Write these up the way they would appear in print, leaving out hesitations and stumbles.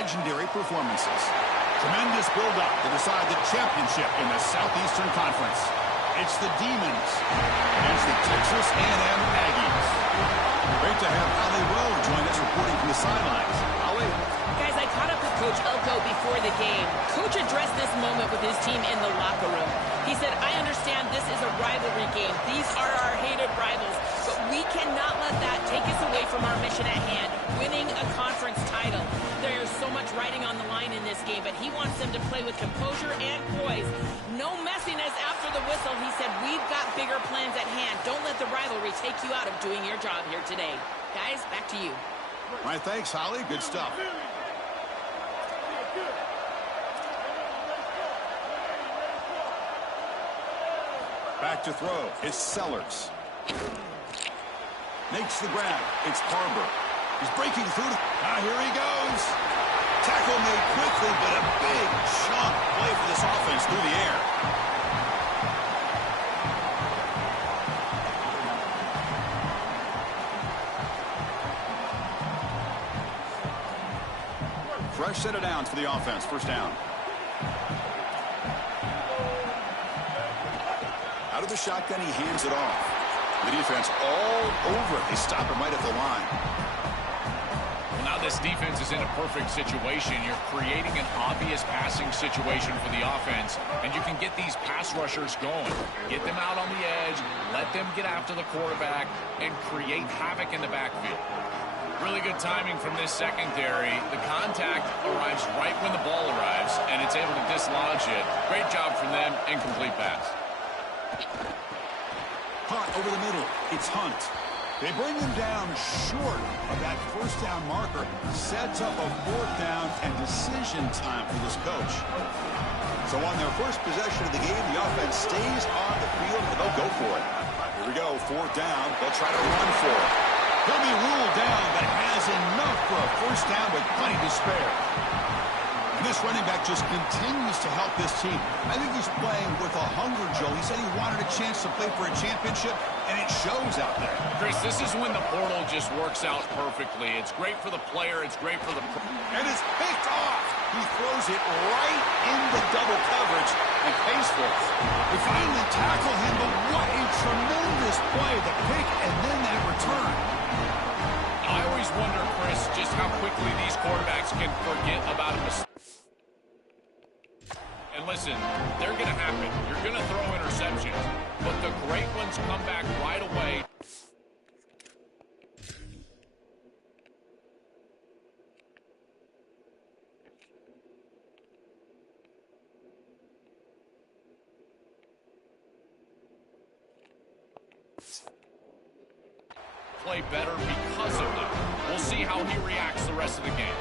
legendary performances. Tremendous build-up to decide the championship in the Southeastern Conference. It's the Demons against the Texas A&M Aggies. Great to have Ali Rowe join us reporting from the sidelines. Ali? Guys, I caught up with Coach Elko before the game. Coach addressed this moment with his team in the locker room. He said, I understand this is a rivalry game. These are our hated rivals. But we cannot let that take us away from our mission at hand, winning a conference title. There's so much riding on the line in this game, but he wants them to play with composure and poise. No messiness after the whistle. He said, we've got bigger plans at hand. Don't let the rivalry take you out of doing your job here today. Guys, back to you. All right, thanks, Holly. Good stuff. Back to throw. It's Sellers. Makes the grab. It's Carver. He's breaking through. Here he goes. Tackle made quickly, but a big chunk play for this offense through the air. Fresh set of downs for the offense. First down. Out of the shotgun, he hands it off. The defense all over it. They stop him right at the line. Well, now this defense is in a perfect situation. You're creating an obvious passing situation for the offense, and you can get these pass rushers going. Get them out on the edge, let them get after the quarterback, and create havoc in the backfield. Really good timing from this secondary. The contact arrives right when the ball arrives, and it's able to dislodge it. Great job from them. Incomplete pass. Hunt over the middle. It's Hunt. They bring him down short of that first down marker. Sets up a fourth down and decision time for this coach. So on their first possession of the game, the offense stays on the field and they'll go for it. Here we go. Fourth down. They'll try to run for it. He'll be ruled down, but has enough for a first down with plenty to spare. And this running back just continues to help this team. I think he's playing with a hunger, Joe. He said he wanted a chance to play for a championship, and it shows out there. Chris, this is when the portal just works out perfectly. It's great for the player. It's great for the... And it's picked off. He throws it right into double coverage and pays for it. They finally tackle him, but what a tremendous play. The pick and then that return. I always wonder, Chris, just how quickly these quarterbacks can forget about a mistake. And listen, they're going to happen. You're going to throw interceptions, but the great ones come back right away. Play better because of them. We'll see how he reacts the rest of the game.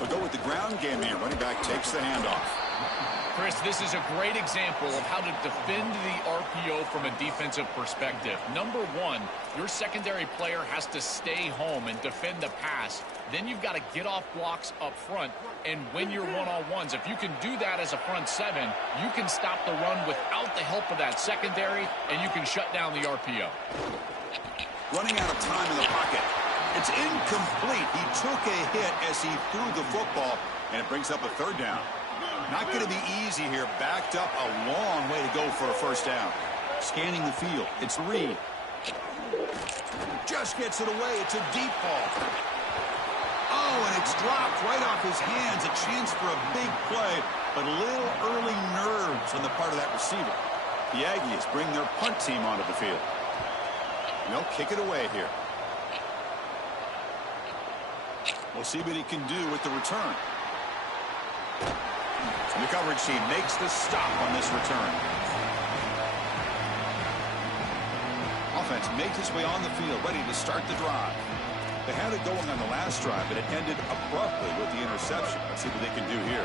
We'll go with the ground game here. Running back takes the handoff. Chris, this is a great example of how to defend the RPO from a defensive perspective. Number one, your secondary player has to stay home and defend the pass. Then you've got to get off blocks up front and win your one-on-ones. If you can do that as a front seven, you can stop the run without the help of that secondary, and you can shut down the RPO. Running out of time in the pocket. It's incomplete. He took a hit as he threw the football, and it brings up a third down. Not going to be easy here. Backed up a long way to go for a first down. Scanning the field. It's Reed. Just gets it away. It's a deep ball. Oh, and it's dropped right off his hands. A chance for a big play, but a little early nerves on the part of that receiver. The Aggies bring their punt team onto the field. And they'll kick it away here. We'll see what he can do with the return. And the coverage team makes the stop on this return. Offense makes its way on the field, ready to start the drive. They had it going on the last drive, but it ended abruptly with the interception. Let's see what they can do here.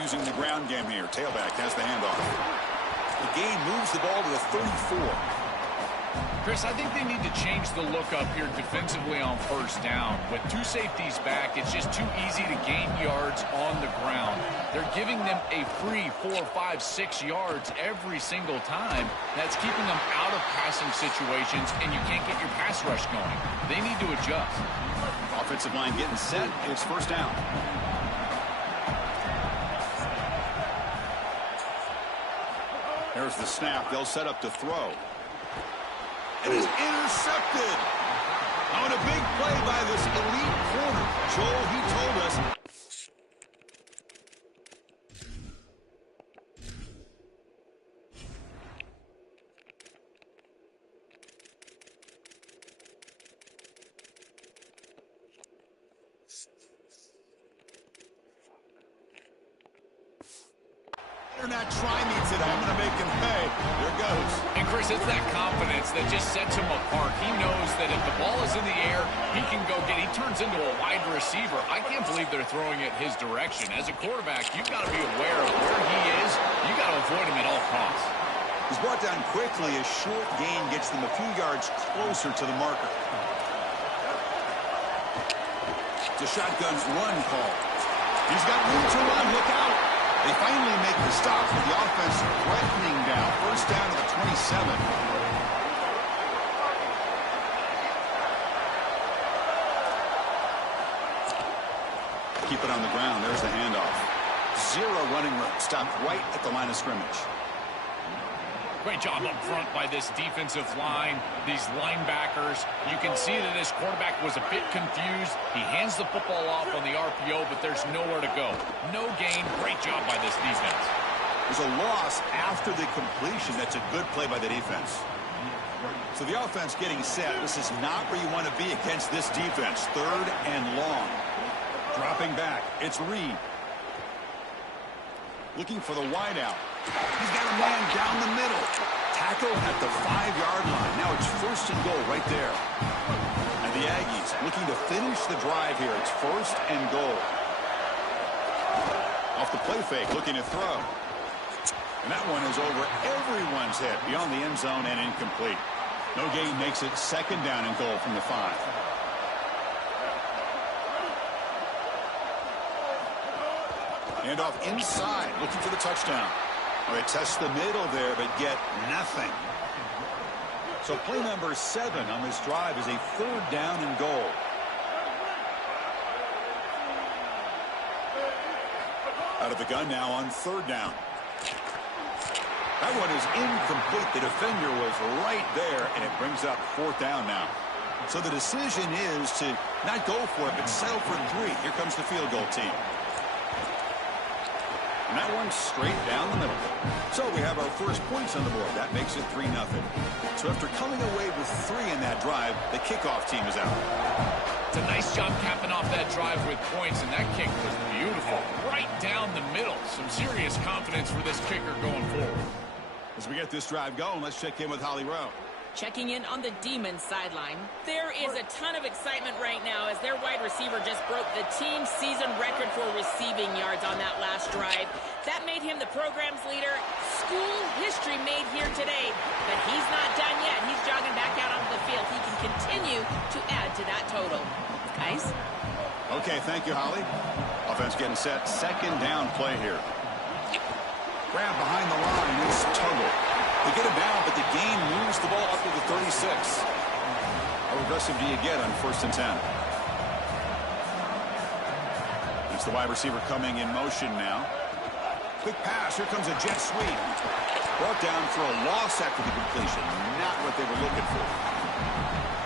Using the ground game here. Tailback has the handoff. The gain moves the ball to the 34. Chris, I think they need to change the look up here defensively on first down. With two safeties back, it's just too easy to gain yards on the ground. They're giving them a free 4, 5, 6 yards every single time. That's keeping them out of passing situations, and you can't get your pass rush going. They need to adjust. Offensive line getting set. It's first down. There's the snap. They'll set up to throw. It is intercepted. On a big play by this elite corner. Joel, he told us. They're not trying me today. I'm going to make him pay. There goes. And Chris, it's that confidence that just sets him apart. He knows that if the ball is in the air, he can go get it. He turns into a wide receiver. I can't believe they're throwing it his direction. As a quarterback, you've got to be aware of where he is. You've got to avoid him at all costs. He's brought down quickly. A short gain gets them a few yards closer to the marker. It's a shotgun run call. He's got room to run. Look out. They finally make the stop with the offense threatening down. First down to the 27. Keep it on the ground. There's the handoff. Zero running room. Stopped right at the line of scrimmage. Great job up front by this defensive line, these linebackers. You can see that this quarterback was a bit confused. He hands the football off on the RPO, but there's nowhere to go. No gain. Great job by this defense. There's a loss after the completion. That's a good play by the defense. So the offense getting set. This is not where you want to be against this defense. Third and long. Dropping back. It's Reed. Looking for the wideout. He's got a man down the middle. Tackle at the 5-yard line. Now it's first and goal right there. And the Aggies looking to finish the drive here. It's first and goal. Off the play fake, looking to throw. And that one is over everyone's head beyond the end zone and incomplete. No gain makes it second down and goal from the 5. And off inside, looking for the touchdown. Well, they test the middle there, but get nothing. So play number 7 on this drive is a third down and goal. Out of the gun now on third down. That one is incomplete. The defender was right there, and it brings up fourth down now. So the decision is to not go for it, but settle for 3. Here comes the field goal team. And that one straight down the middle. So we have our first points on the board. That makes it 3-0. So after coming away with 3 in that drive, the kickoff team is out. It's a nice job capping off that drive with points, and that kick was beautiful. Right down the middle. Some serious confidence for this kicker going forward. As we get this drive going, let's check in with Holly Rowe. Checking in on the Demons sideline. There is a ton of excitement right now as their wide receiver just broke the team season record for receiving yards on that last drive. That made him the program's leader. School history made here today. But he's not done yet. He's jogging back out onto the field. He can continue to add to that total. Guys? Okay, thank you, Holly. Offense getting set. Second down play here. Grab behind the line. It's Tuggle. They get him down, but the gain moves the ball up to the 36. How aggressive do you get on first and 10? It's the wide receiver coming in motion now. Quick pass. Here comes a jet sweep. Brought down for a loss after the completion. Not what they were looking for.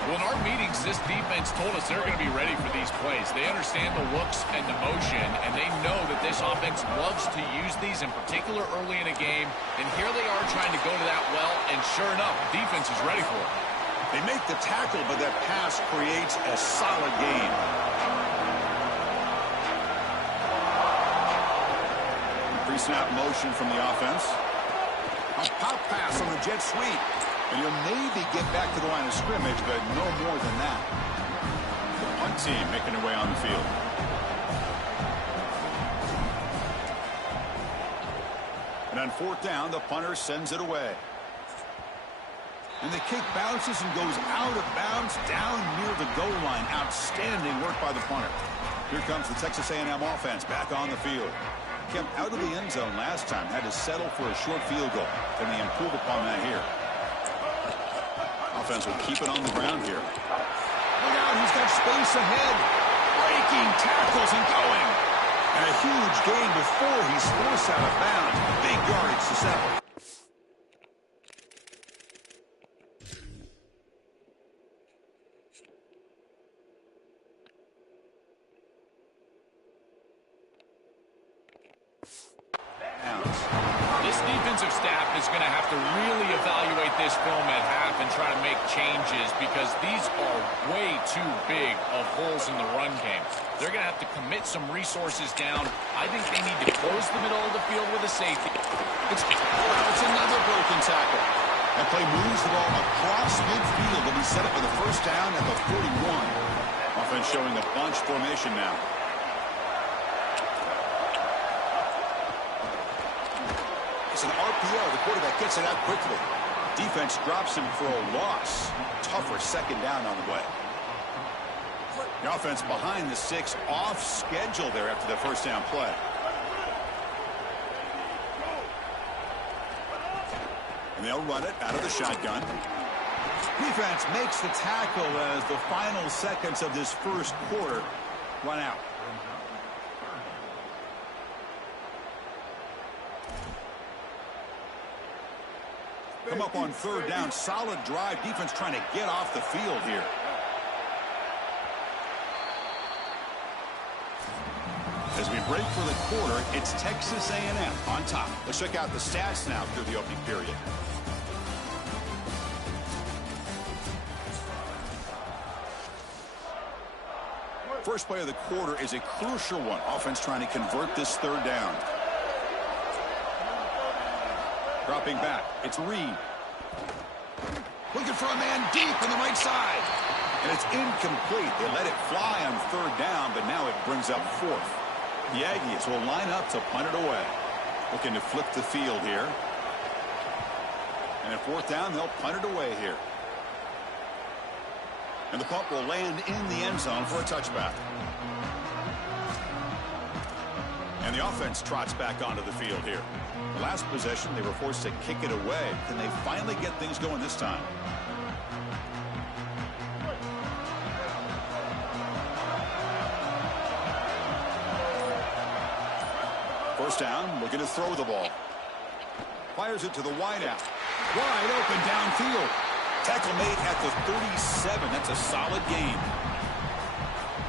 Well, in our meetings, this defense told us they're going to be ready for these plays. They understand the looks and the motion, and they know that this offense loves to use these, in particular early in a game. And here they are trying to go to that well, and sure enough, the defense is ready for it. They make the tackle, but that pass creates a solid gain. Pre-snap motion from the offense. A pop pass on the jet sweep. And you'll maybe get back to the line of scrimmage, but no more than that. The punt team making their way on the field. And on fourth down, the punter sends it away. And the kick bounces and goes out of bounds down near the goal line. Outstanding work by the punter. Here comes the Texas A&M offense back on the field. Kept out of the end zone last time. Had to settle for a short field goal. Can they improve upon that here? Offense will keep it on the ground here. Look out, he's got space ahead. Breaking tackles and going. And a huge gain before he's forced out of bounds. Big yardage to settle. This defensive staff is going to have to really evaluate this film at half and try to make changes because these are way too big of holes in the run game. They're going to have to commit some resources down. I think they need to close the middle of the field with a safety. It's another broken tackle. That play moves the ball across midfield and he set up for the first down at the 41. Offense showing a bunch formation now. It's an RPO. The quarterback gets it out quickly. Defense drops him for a loss. Tougher second down on the way. The offense behind the 6, off schedule there after the first down play. And they'll run it out of the shotgun. Defense makes the tackle as the final seconds of this first quarter run out. Come up on third down. Solid drive. Defense trying to get off the field here. As we break for the quarter, it's Texas A&M on top. Let's check out the stats now through the opening period. First play of the quarter is a crucial one. Offense trying to convert this third down. Dropping back, it's Reed. Looking for a man deep on the right side. And it's incomplete. They let it fly on third down, but now it brings up fourth. The Aggies will line up to punt it away. Looking to flip the field here. And at fourth down, they'll punt it away here. And the punt will land in the end zone for a touchback. And the offense trots back onto the field here. The last possession, they were forced to kick it away. Can they finally get things going this time? First down, looking to throw the ball. Fires it to the wideout. Wide open downfield. Tackle made at the 37. That's a solid gain.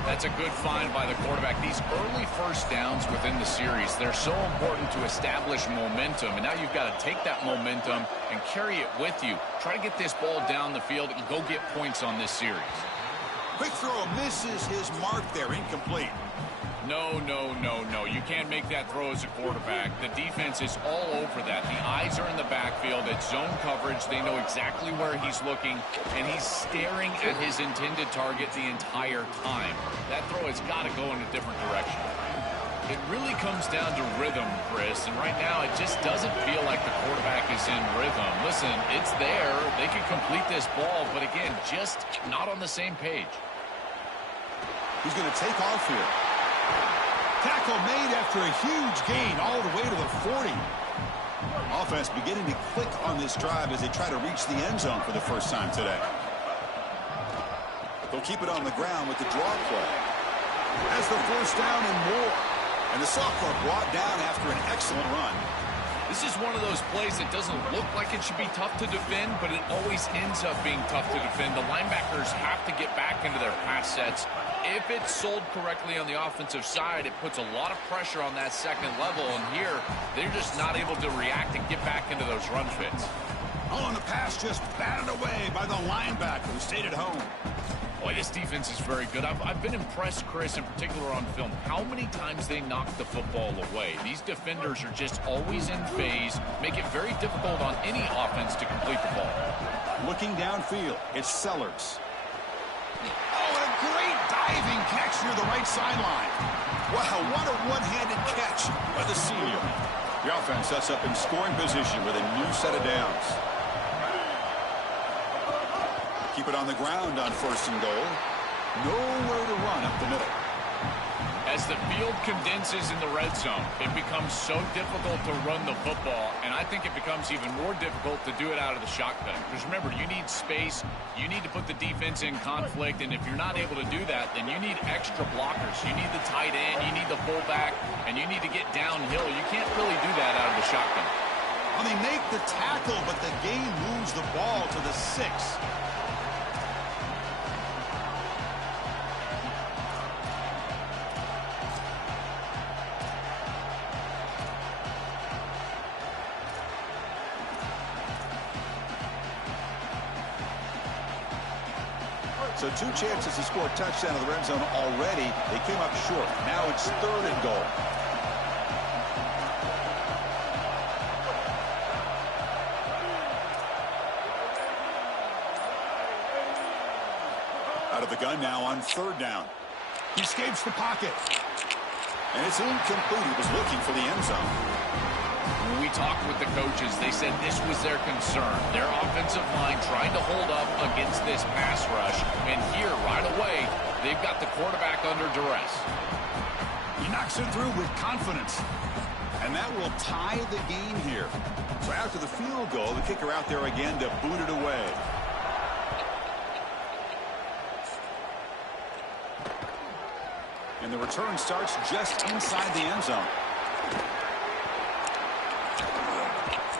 That's a good find by the quarterback. These early first downs within the series, they're so important to establish momentum. And now you've got to take that momentum and carry it with you. Try to get this ball down the field and go get points on this series. Quick throw misses his mark there. Incomplete. No. You can't make that throw as a quarterback. The defense is all over that. The eyes are in the backfield. It's zone coverage. They know exactly where he's looking, and he's staring at his intended target the entire time. That throw has got to go in a different direction. It really comes down to rhythm, Chris, and right now it just doesn't feel like the quarterback is in rhythm. Listen, it's there. They can complete this ball, but again, just not on the same page. He's going to take off here. Tackle made after a huge gain all the way to the 40. Offense beginning to click on this drive as they try to reach the end zone for the first time today. They'll keep it on the ground with the draw play. That's the first down and more. And the sophomore brought down after an excellent run. This is one of those plays that doesn't look like it should be tough to defend, but it always ends up being tough to defend. The linebackers have to get back into their pass sets. If it's sold correctly on the offensive side, it puts a lot of pressure on that second level, and here they're just not able to react and get back into those run fits. Oh, and the pass just batted away by the linebacker who stayed at home. Boy, this defense is very good. I've been impressed, Chris, in particular on film, how many times they knock the football away. These defenders are just always in phase, make it very difficult on any offense to complete the ball. Looking downfield, it's Sellers. Oh, and a great diving catch near the right sideline. Wow, what a one-handed catch by the senior. The offense sets up in scoring position with a new set of downs. keep it on the ground on 1st and goal. Nowhere to run up the middle. As the field condenses in the red zone, it becomes so difficult to run the football, and I think it becomes even more difficult to do it out of the shotgun. Because remember, you need space, you need to put the defense in conflict, and if you're not able to do that, then you need extra blockers. You need the tight end, you need the fullback, and you need to get downhill. You can't really do that out of the shotgun. Well, they make the tackle, but the game moves the ball to the 6. So 2 chances to score a touchdown in the red zone already. They came up short. Now it's 3rd and goal. Out of the gun now on 3rd down. He escapes the pocket. And it's incomplete. He was looking for the end zone. When we talked with the coaches, they said this was their concern. Their offensive line trying to hold up against this pass rush. And here, right away, they've got the quarterback under duress. He knocks it through with confidence. And that will tie the game here. So after the field goal, the kicker out there again to boot it away. And the return starts just inside the end zone.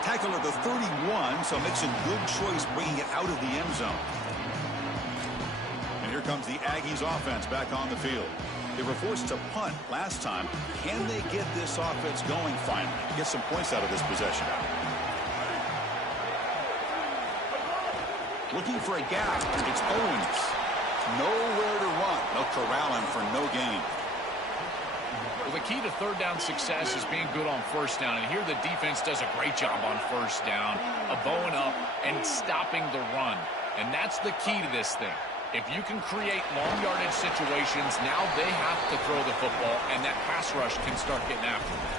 Tackle at the 31, so makes a good choice bringing it out of the end zone. And here comes the Aggies offense back on the field. They were forced to punt last time. Can they get this offense going finally? Get some points out of this possession. Looking for a gap. It's Owens. Nowhere to run. They'll corral him for no gain. Well, the key to 3rd down success is being good on 1st down. And here the defense does a great job on 1st down of bowing up and stopping the run. And that's the key to this thing. If you can create long yardage situations, now they have to throw the football, and that pass rush can start getting after them.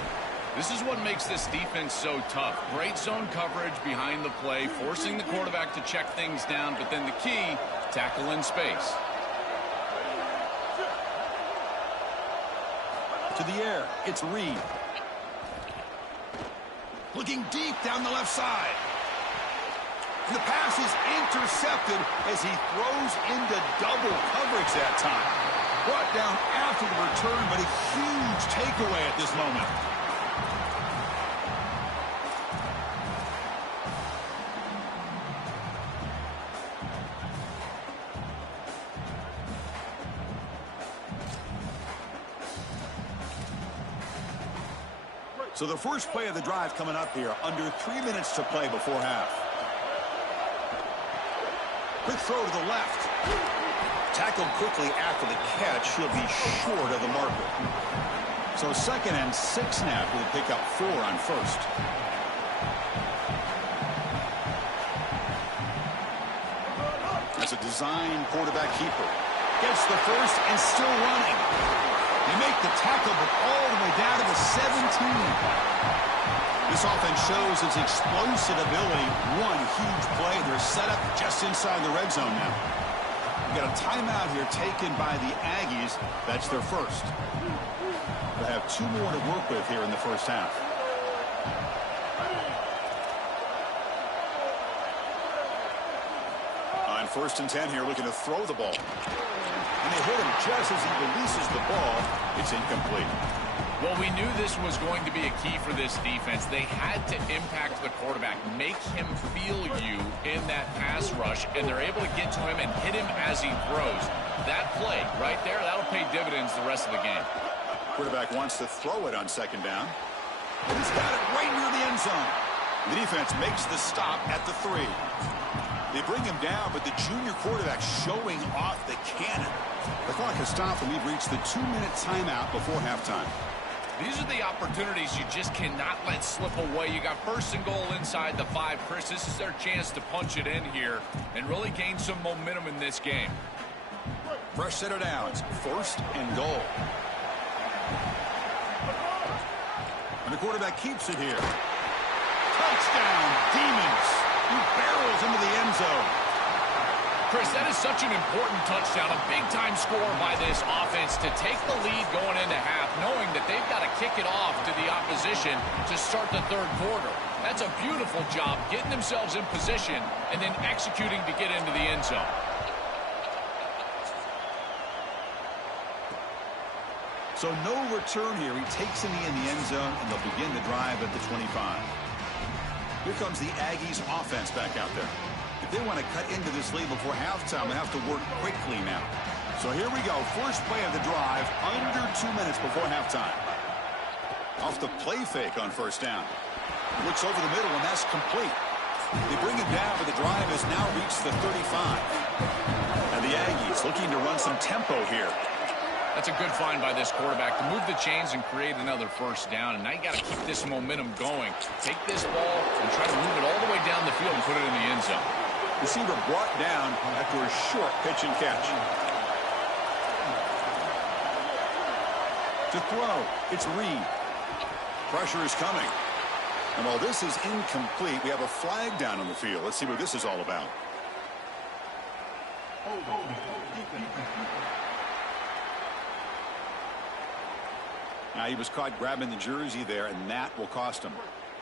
This is what makes this defense so tough. Great zone coverage behind the play, forcing the quarterback to check things down, but then the key, tackle in space. To the air, it's Reed. Looking deep down the left side. And the pass is intercepted as he throws into double coverage that time. Brought down after the return, but a huge takeaway at this moment. So the first play of the drive coming up here, under 3 minutes to play before half. Quick throw to the left. Tackled quickly after the catch. He'll be short of the marker. So 2nd and 6 now. We'll pick up 4 on 1st. That's a design quarterback keeper. Gets the first and still running. They make the tackle, but all the way down to the 17. This offense shows its explosive ability. One huge play. They're set up just inside the red zone now. We got a timeout here taken by the Aggies. That's their first. They'll have 2 more to work with here in the first half. On 1st and 10 here, looking to throw the ball. And they hit him just as he releases the ball. It's incomplete. Well, we knew this was going to be a key for this defense. They had to impact the quarterback, make him feel you in that pass rush, and they're able to get to him and hit him as he throws. That play right there, that'll pay dividends the rest of the game. Quarterback wants to throw it on 2nd down. And he's got it right near the end zone. The defense makes the stop at the 3. They bring him down, but the junior quarterback showing off the cannon. The clock has stopped, and we've reached the 2-minute timeout before halftime. These are the opportunities you just cannot let slip away. You got 1st and goal inside the 5. Chris, this is their chance to punch it in here and really gain some momentum in this game. Fresh set of downs. 1st and goal. And the quarterback keeps it here. Touchdown, Demons. He barrels into the end zone. Chris, that is such an important touchdown, a big-time score by this offense to take the lead going into half, knowing that they've got to kick it off to the opposition to start the third quarter. That's a beautiful job, getting themselves in position and then executing to get into the end zone. So no return here. He takes in the end zone, and they'll begin the drive at the 25. Here comes the Aggies offense back out there. If they want to cut into this lead before halftime, they have to work quickly now. So here we go. First play of the drive, under 2 minutes before halftime. Off the play fake on first down. Looks over the middle, and that's complete. They bring it down, but the drive has now reached the 35. And the Aggies looking to run some tempo here. That's a good find by this quarterback to move the chains and create another first down. And now you got to keep this momentum going. Take this ball and try to move it all the way down the field and put it in the end zone. Receiver brought down after a short pitch and catch. To throw, it's Reed. Pressure is coming. And while this is incomplete, we have a flag down on the field. Let's see what this is all about. Now he was caught grabbing the jersey there, and that will cost him.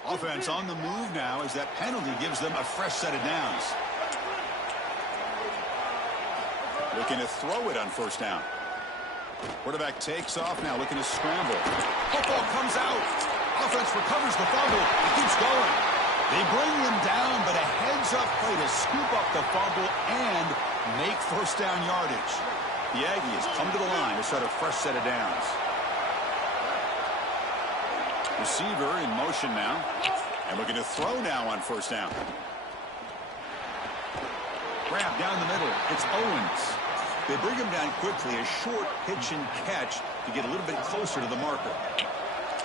Offense on the move now as that penalty gives them a fresh set of downs. Looking to throw it on first down. Quarterback takes off now, looking to scramble. Football comes out. Offense recovers the fumble. It keeps going. They bring them down, but a heads-up play to scoop up the fumble and make first down yardage. The Aggies come to the line to start a fresh set of downs. Receiver in motion now, and looking to throw now on first down. Grab down the middle. It's Owens. They bring him down quickly, a short pitch and catch to get a little bit closer to the marker.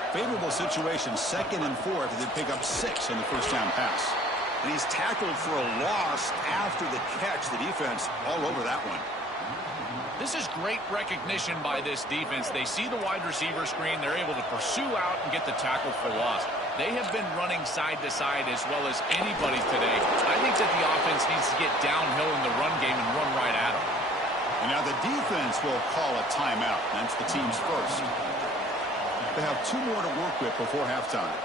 Favorable situation, 2nd and 4 after they pick up 6 on the first down pass. And he's tackled for a loss after the catch. The defense all over that one. This is great recognition by this defense. They see the wide receiver screen. They're able to pursue out and get the tackle for loss. They have been running side to side as well as anybody today. I think that the offense needs to get downhill in the run game and run right at them. And now the defense will call a timeout. That's the team's first. They have 2 more to work with before halftime.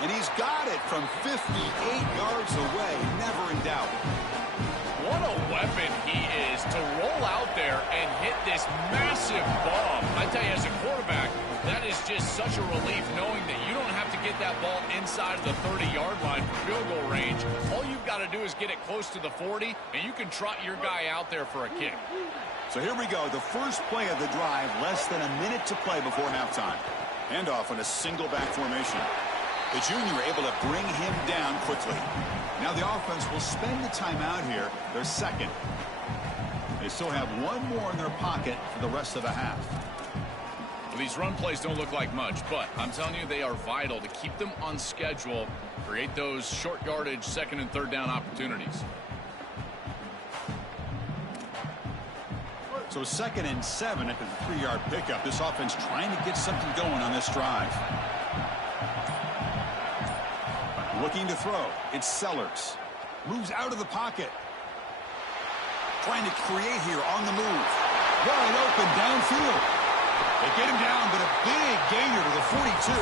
And he's got it from 58 yards away. Never in doubt. What a weapon he is to roll out there and hit this massive bomb. I tell you, as a quarterback, that is just such a relief knowing that you don't have to get that ball inside of the 30-yard line for field goal range. All you've got to do is get it close to the 40, and you can trot your guy out there for a kick. So here we go. The first play of the drive, less than a minute to play before halftime. Handoff on a single back formation. The junior able to bring him down quickly. Now the offense will spend the timeout here, their second. They still have 1 more in their pocket for the rest of the half. Well, these run plays don't look like much, but I'm telling you, they are vital to keep them on schedule, create those short yardage 2nd and 3rd down opportunities. So 2nd and 7 after the 3-yard pickup. This offense trying to get something going on this drive. Looking to throw. It's Sellers. Moves out of the pocket. Trying to create here on the move. Wide open downfield. They get him down, but a big gainer to the 42.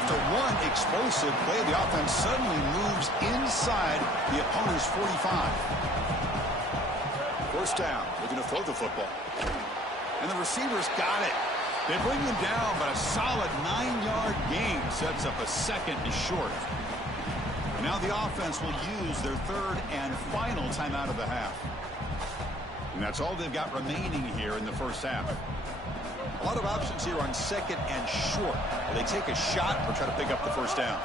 After one explosive play, the offense suddenly moves inside the opponent's 45. First down. Looking to throw the football. And the receivers got it. They bring him down, but a solid 9-yard gain sets up a 2nd and short. And now the offense will use their 3rd and final timeout of the half. And that's all they've got remaining here in the first half. A lot of options here on 2nd and short. They take a shot or try to pick up the first down.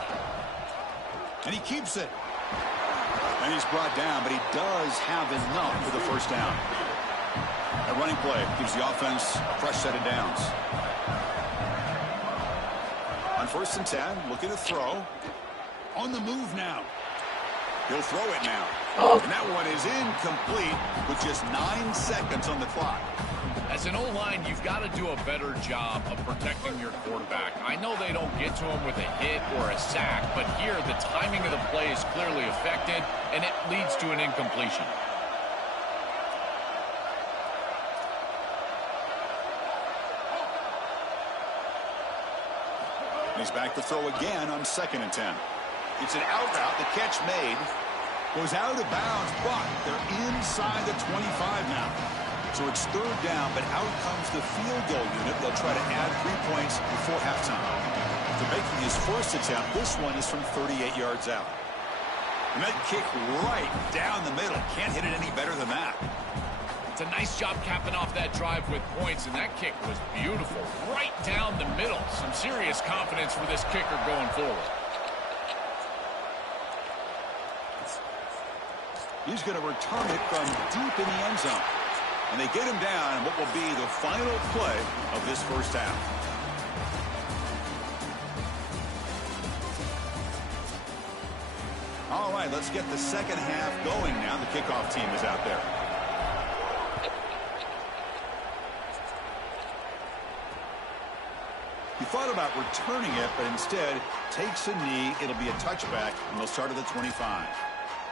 And he keeps it. And he's brought down, but he does have enough for the first down. That running play gives the offense a fresh set of downs. On 1st and 10, looking to throw. On the move now. He'll throw it now. And that one is incomplete with just 9 seconds on the clock. As an O-line, you've got to do a better job of protecting your quarterback. I know they don't get to him with a hit or a sack, but here the timing of the play is clearly affected, and it leads to an incompletion. He's back to throw again on 2nd and 10. It's an out route. The catch made. Goes out of bounds, but they're inside the 25 now. So it's 3rd down, but out comes the field goal unit. They'll try to add 3 points before halftime. After making his first attempt, this one is from 38 yards out. And that kick right down the middle. Can't hit it any better than that. It's a nice job capping off that drive with points, and that kick was beautiful. Right down the middle. Some serious confidence for this kicker going forward. He's going to return it from deep in the end zone. And they get him down in what will be the final play of this first half. All right, let's get the second half going now. The kickoff team is out there. He thought about returning it, but instead takes a knee. It'll be a touchback, and they'll start at the 25.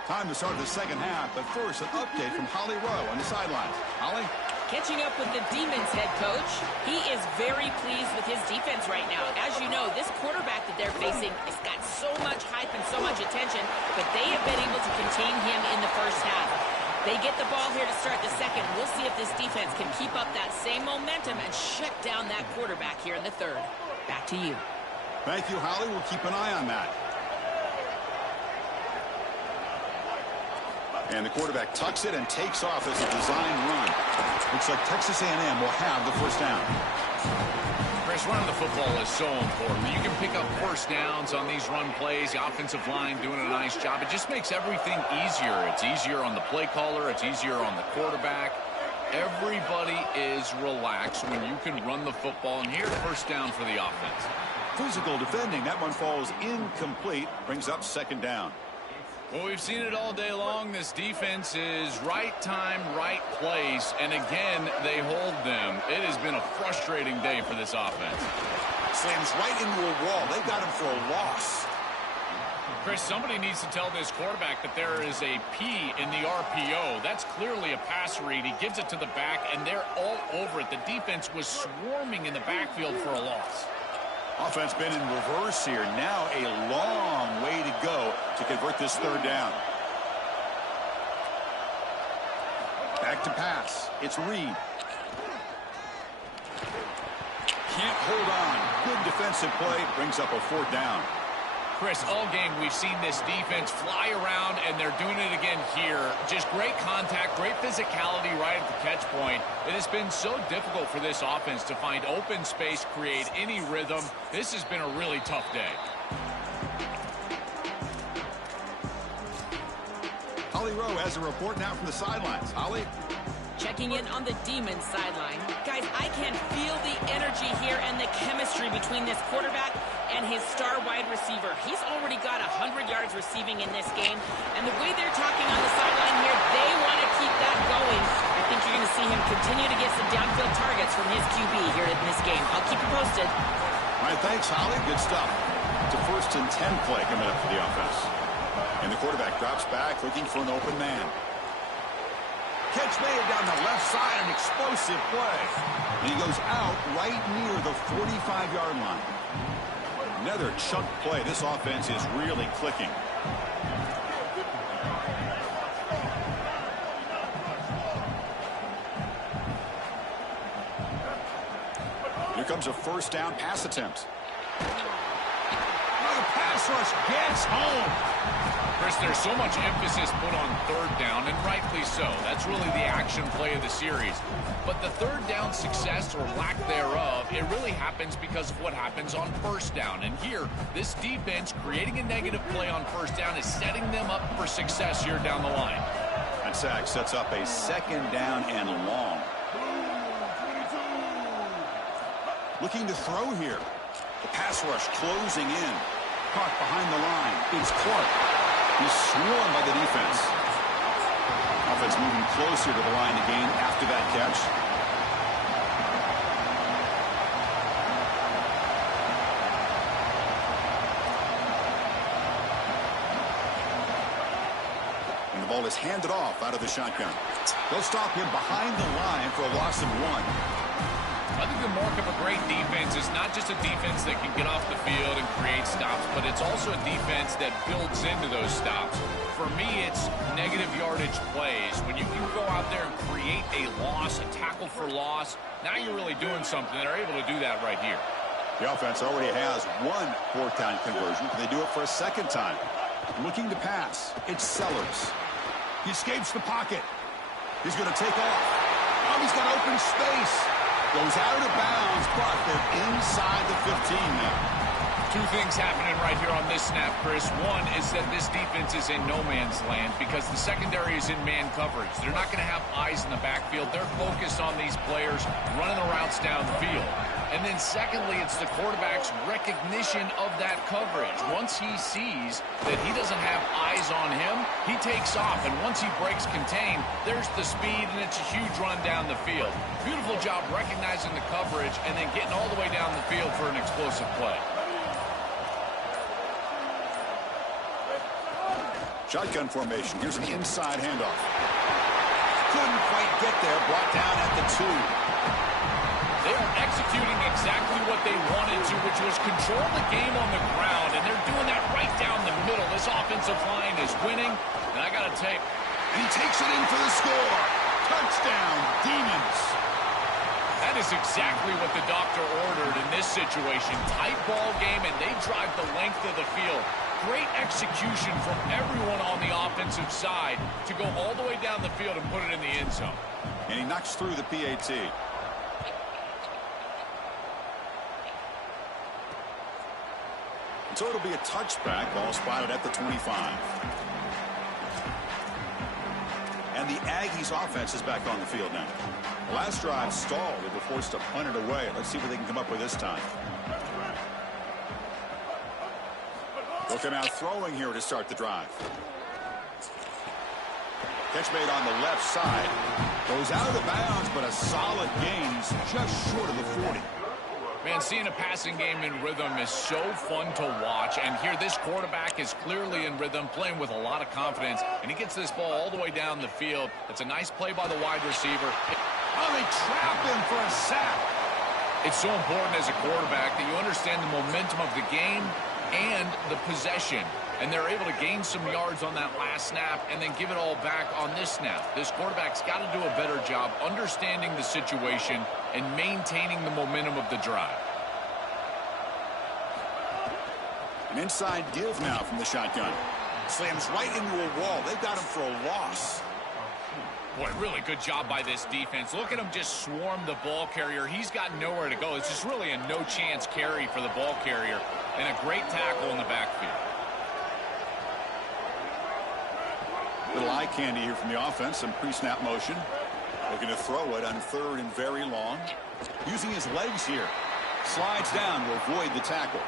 Time to start the second half, but first an update from Holly Rowe on the sidelines. Holly? Catching up with the Demons head coach. He is very pleased with his defense right now. As you know, this quarterback that they're facing has got so much hype and so much attention, but they have been able to contain him in the first half. They get the ball here to start the second. We'll see if this defense can keep up that same momentum and shut down that quarterback here in the third. Back to you. Thank you, Holly. We'll keep an eye on that. And the quarterback tucks it and takes off as a design run. Looks like Texas A&M will have the first down. Chris, running the football is so important. You can pick up first downs on these run plays. The offensive line doing a nice job. It just makes everything easier. It's easier on the play caller. It's easier on the quarterback. Everybody is relaxed when you can run the football. And here's first down for the offense. Physical defending. That one falls incomplete. Brings up 2nd down. Well, we've seen it all day long. This defense is right time, right place, and again, they hold them. It has been a frustrating day for this offense. Slams right into a wall. They got him for a loss. Chris, somebody needs to tell this quarterback that there is a P in the RPO. That's clearly a pass read. He gives it to the back, and they're all over it. The defense was swarming in the backfield for a loss. Offense been in reverse here. Now a long way to go to convert this 3rd down. Back to pass. It's Reed. Can't hold on. Good defensive play. Brings up a 4th down. Chris, all game we've seen this defense fly around, and they're doing it again here. Just great contact, great physicality right at the catch point. It has been so difficult for this offense to find open space, create any rhythm. This has been a really tough day. Holly Rowe has a report now from the sidelines. Holly? Checking in on the Demons sideline. Guys, I can feel the energy here and the chemistry between this quarterback and his star wide receiver. He's already got 100 yards receiving in this game. And the way they're talking on the sideline here, they want to keep that going. I think you're going to see him continue to get some downfield targets from his QB here in this game. I'll keep you posted. All right, thanks, Holly. Good stuff. It's a 1st and 10 play coming up for the offense. And the quarterback drops back, looking for an open man. Catch made down the left side, an explosive play. And he goes out right near the 45-yard line. Another chunk play. This offense is really clicking. Here comes a 1st down pass attempt. Oh, the pass rush gets home. Chris, there's so much emphasis put on 3rd down, and rightfully so. That's really the action play of the series. But the 3rd down success or lack thereof, it really happens because of what happens on 1st down. And here, this defense creating a negative play on 1st down is setting them up for success here down the line. That sack sets up a 2nd down and long. Looking to throw here. The pass rush closing in. Caught behind the line. It's Clark. He's swarmed by the defense. Offense moving closer to the line to gain after that catch. ball is handed off out of the shotgun. They'll stop him behind the line for a loss of 1. I think the mark of a great defense is not just a defense that can get off the field and create stops, but it's also a defense that builds into those stops. For me, it's negative yardage plays. When you can go out there and create a loss, a tackle for loss, now you're really doing something. They're able to do that right here. The offense already has one fourth down conversion. Can they do it for a second time? Looking to pass. It's Sellers. He escapes the pocket. He's going to take off. Oh, he's got open space. Goes out of bounds, but they're inside the 15 now. Two things happening right here on this snap, Chris. One is that this defense is in no man's land because the secondary is in man coverage. They're not going to have eyes in the backfield. They're focused on these players running the routes down the field. And then secondly, it's the quarterback's recognition of that coverage. Once he sees that he doesn't have eyes on him, he takes off. And once he breaks contain, there's the speed, and it's a huge run down the field. Beautiful job recognizing the coverage and then getting all the way down the field for an explosive play. Shotgun formation. Here's an inside handoff. Couldn't quite get there. Brought down at the 2. They are executing exactly what they wanted to, which was control the game on the ground, and they're doing that right down the middle. This offensive line is winning, and I got to take. And he takes it in for the score. Touchdown, Demons. That is exactly what the doctor ordered in this situation. Tight ball game, and they drive the length of the field. Great execution from everyone on the offensive side to go all the way down the field and put it in the end zone. And he knocks through the PAT. So it'll be a touchback. Ball spotted at the 25. And the Aggies offense is back on the field now. The last drive stalled. They were forced to punt it away. Let's see what they can come up with this time. Looking out throwing here to start the drive. Catch made on the left side. Goes out of bounds, but a solid gain. He's just short of the 40. Man, seeing a passing game in rhythm is so fun to watch. And here, this quarterback is clearly in rhythm, playing with a lot of confidence. And he gets this ball all the way down the field. It's a nice play by the wide receiver. Oh, they trap him for a sack. It's so important as a quarterback that you understand the momentum of the game and the possession. And they're able to gain some yards on that last snap and then give it all back on this snap. This quarterback's got to do a better job understanding the situation and maintaining the momentum of the drive. An inside give now from the shotgun. Slams right into a wall. They've got him for a loss. Boy, really good job by this defense. Look at him just swarm the ball carrier. He's got nowhere to go. It's just really a no-chance carry for the ball carrier and a great tackle in the backfield. Little eye candy here from the offense. Some pre-snap motion. Looking to throw it on 3rd and very long. Using his legs here. Slides down to avoid the tackle.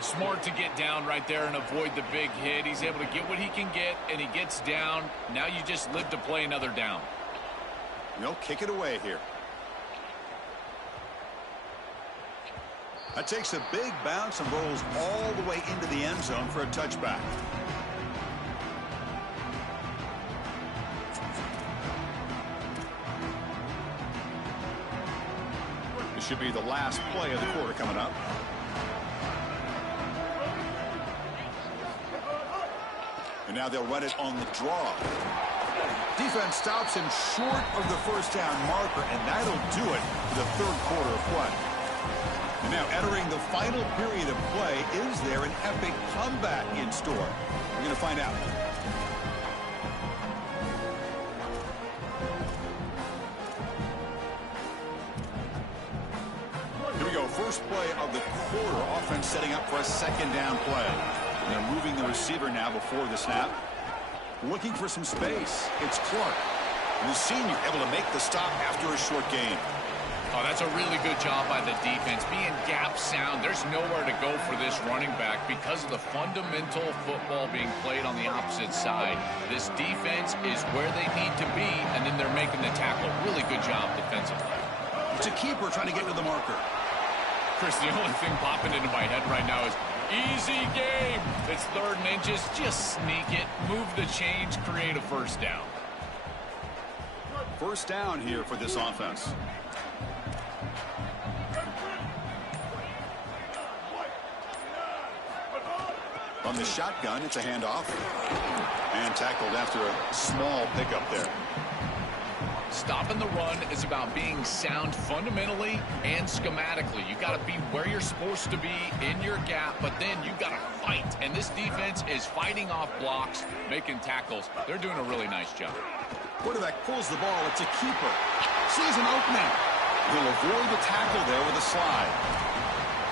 Smart to get down right there and avoid the big hit. He's able to get what he can get, and he gets down. Now you just live to play another down. They'll kick it away here. That takes a big bounce and rolls all the way into the end zone for a touchback. This should be the last play of the quarter coming up. And now they'll run it on the draw. Defense stops him short of the first down marker, and that'll do it for the 3rd quarter of play. And now entering the final period of play, is there an epic comeback in store? We're going to find out. Here we go. First play of the quarter. Offense setting up for a 2nd down play. They're moving the receiver now before the snap. Looking for some space. It's Clark. And the senior able to make the stop after a short gain. Oh, that's a really good job by the defense. Being gap sound, there's nowhere to go for this running back because of the fundamental football being played on the opposite side. This defense is where they need to be, and then they're making the tackle. Really good job defensively. It's a keeper trying to get to the marker. Chris, the only thing popping into my head right now is Easy game. It's 3rd and inches. Just sneak it, move the chains, create a first down. First down here for this offense. From the shotgun, it's a handoff. And tackled after a small pickup there. Stopping the run is about being sound fundamentally and schematically. You got to be where you're supposed to be in your gap, but then you got to fight. And this defense is fighting off blocks, making tackles. They're doing a really nice job. Quarterback pulls the ball. It's a keeper. Sees an opening. He'll avoid the tackle there with a slide.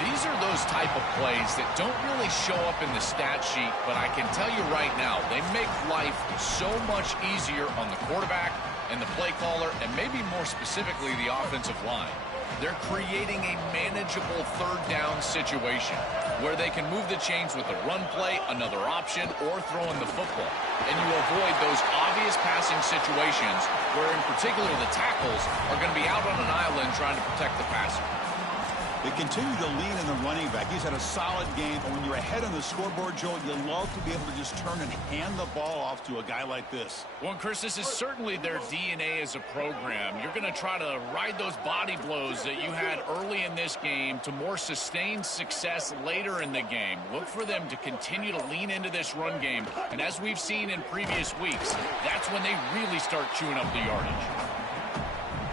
These are those type of plays that don't really show up in the stat sheet, but I can tell you right now, they make life so much easier on the quarterback and the play caller, and maybe more specifically the offensive line. They're creating a manageable 3rd down situation where they can move the chains with a run play, another option, or throwing the football. And you avoid those obvious passing situations where, in particular, the tackles are going to be out on an island trying to protect the passer. They continue to lean in the running back. He's had a solid game, and when you're ahead on the scoreboard, Joe, you love to be able to just turn and hand the ball off to a guy like this. Well, Chris, this is certainly their DNA as a program. You're going to try to ride those body blows that you had early in this game to more sustained success later in the game. Look for them to continue to lean into this run game, and as we've seen in previous weeks, that's when they really start chewing up the yardage.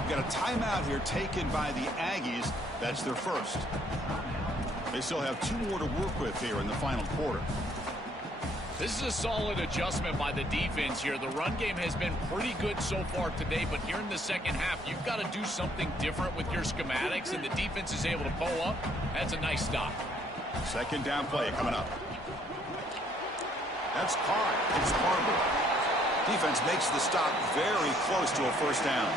Got a timeout here taken by the Aggies. That's their first. They still have 2 more to work with here in the final quarter. This is a solid adjustment by the defense here. The run game has been pretty good so far today, but here in the second half, you've got to do something different with your schematics, and the defense is able to pull up. That's a nice stop. Second down play coming up. That's caught. It's Harbor. Defense makes the stop very close to a first down.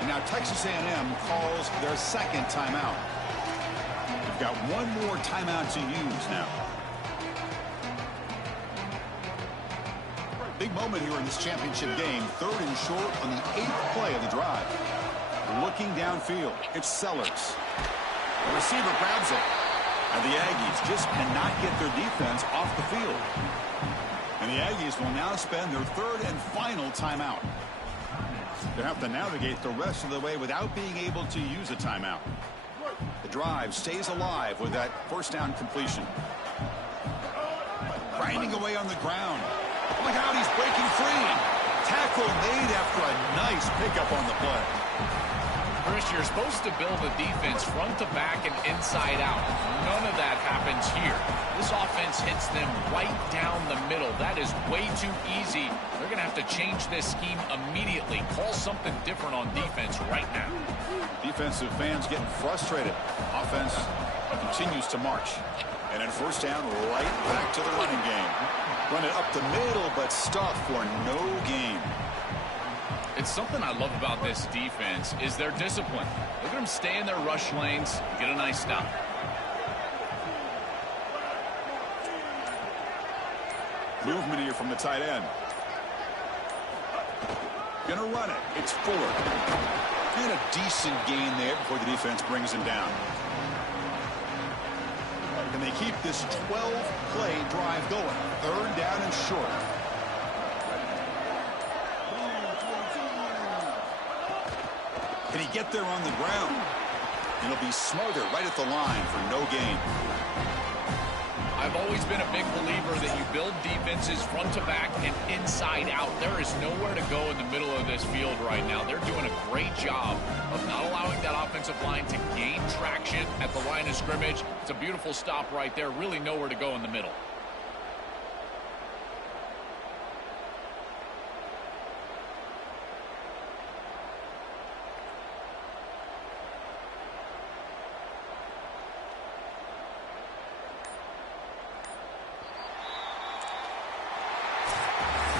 And now Texas A&M calls their second timeout. They've got 1 more timeout to use now. Big moment here in this championship game. 3rd and short on the 8th play of the drive. Looking downfield, it's Sellers. The receiver grabs it. And the Aggies just cannot get their defense off the field. And the Aggies will now spend their 3rd and final timeout. They'll have to navigate the rest of the way without being able to use a timeout. The drive stays alive with that first down completion. Grinding away on the ground. Look out, he's breaking free. Tackle made after a nice pickup on the play. Chris, you're supposed to build a defense front to back and inside out. None of that happens here. This offense hits them right down the middle. That is way too easy. They're going to have to change this scheme immediately. Call something different on defense right now. Defensive fans getting frustrated. Offense continues to march. And then first down, right back to the running game. Run it up the middle, but stuff for no gain. It's something I love about this defense is their discipline. Look at them stay in their rush lanes, get a nice stop. Movement here from the tight end. Gonna run it. It's Fuller. And a decent gain there before the defense brings him down. Can they keep this 12-play drive going? 3rd down and short. Can he get there on the ground? And he'll be smothered right at the line for no gain. I've always been a big believer that you build defenses front to back and inside out. There is nowhere to go in the middle of this field right now. They're doing a great job of not allowing that offensive line to gain traction at the line of scrimmage. It's a beautiful stop right there. Really nowhere to go in the middle.